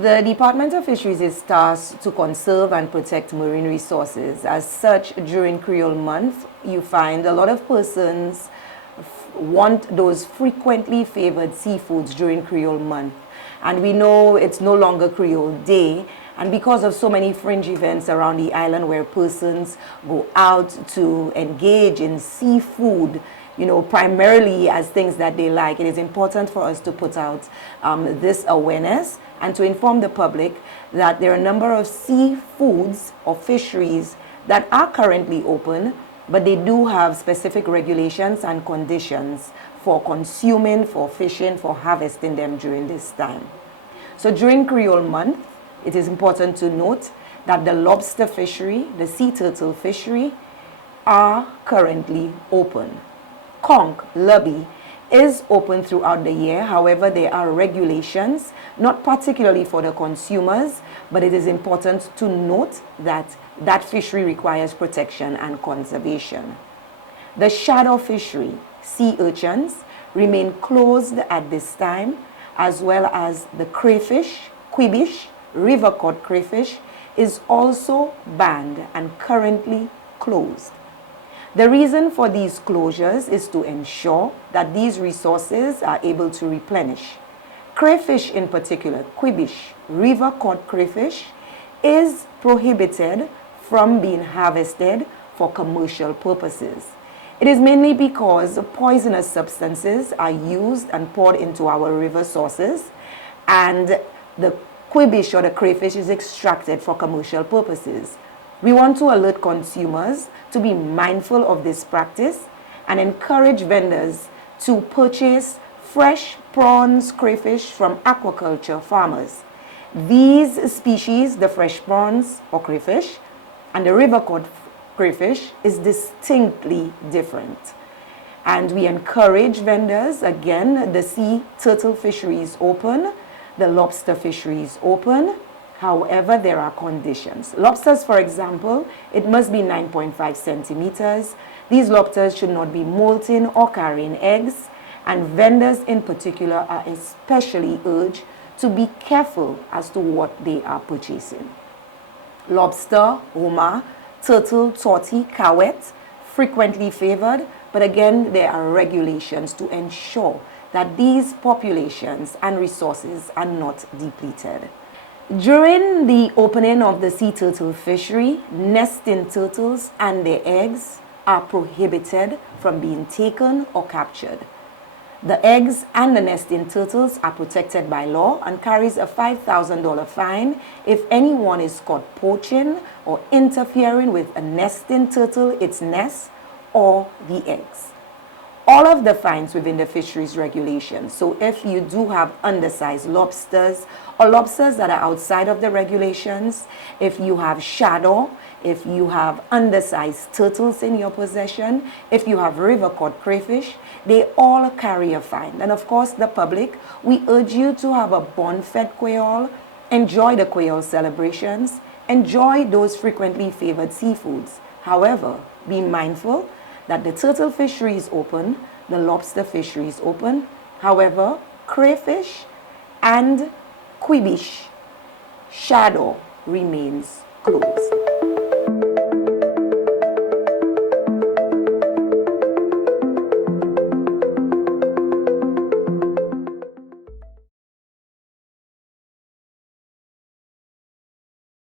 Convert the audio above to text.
The Department of Fisheries is tasked to conserve and protect marine resources. As such, during Creole Month, you find a lot of persons want those frequently favored seafoods during Creole Month. And we know it's no longer Creole Day, and because of so many fringe events around the island where persons go out to engage in seafood, you know, primarily as things that they like, it is important for us to put out this awareness and to inform the public that there are a number of seafoods or fisheries that are currently open, but they do have specific regulations and conditions for consuming, for fishing, for harvesting them during this time. So during Creole Month, it is important to note that the lobster fishery, the sea turtle fishery, are currently open. Conch, lubby, is open throughout the year. However, there are regulations, not particularly for the consumers, but it is important to note that that fishery requires protection and conservation. The shadow fishery, sea urchins, remain closed at this time, as well as the crayfish, quibish, river cod crayfish is also banned and currently closed. The reason for these closures is to ensure that these resources are able to replenish. Crayfish in particular, quibish, river cod crayfish, is prohibited from being harvested for commercial purposes. It is mainly because poisonous substances are used and poured into our river sources, and the quibish or the crayfish is extracted for commercial purposes. We want to alert consumers to be mindful of this practice and encourage vendors to purchase fresh prawns, crayfish from aquaculture farmers. These species, the fresh prawns or crayfish and the river cod crayfish, is distinctly different. And we encourage vendors, again, the sea turtle fishery is open, the lobster fishery is open. However, there are conditions. Lobsters, for example, it must be 9.5 centimeters. These lobsters should not be molting or carrying eggs, and vendors in particular are especially urged to be careful as to what they are purchasing. Lobster, homar, turtle, tortie, cowet, frequently favored, but again, there are regulations to ensure that these populations and resources are not depleted. During the opening of the sea turtle fishery, nesting turtles and their eggs are prohibited from being taken or captured. The eggs and the nesting turtles are protected by law and carries a $5,000 fine if anyone is caught poaching or interfering with a nesting turtle, its nest, or the eggs. All of the fines within the fisheries regulations. So if you do have undersized lobsters or lobsters that are outside of the regulations, if you have shadow, if you have undersized turtles in your possession, if you have river cod crayfish, they all carry a fine. And of course, the public, we urge you to have a bon-fed Kwéyòl, enjoy the Kwéyòl celebrations, enjoy those frequently favored seafoods. However, be mindful that the turtle fishery is open, the lobster fishery is open. However, crayfish and quibish, shadow, remains closed.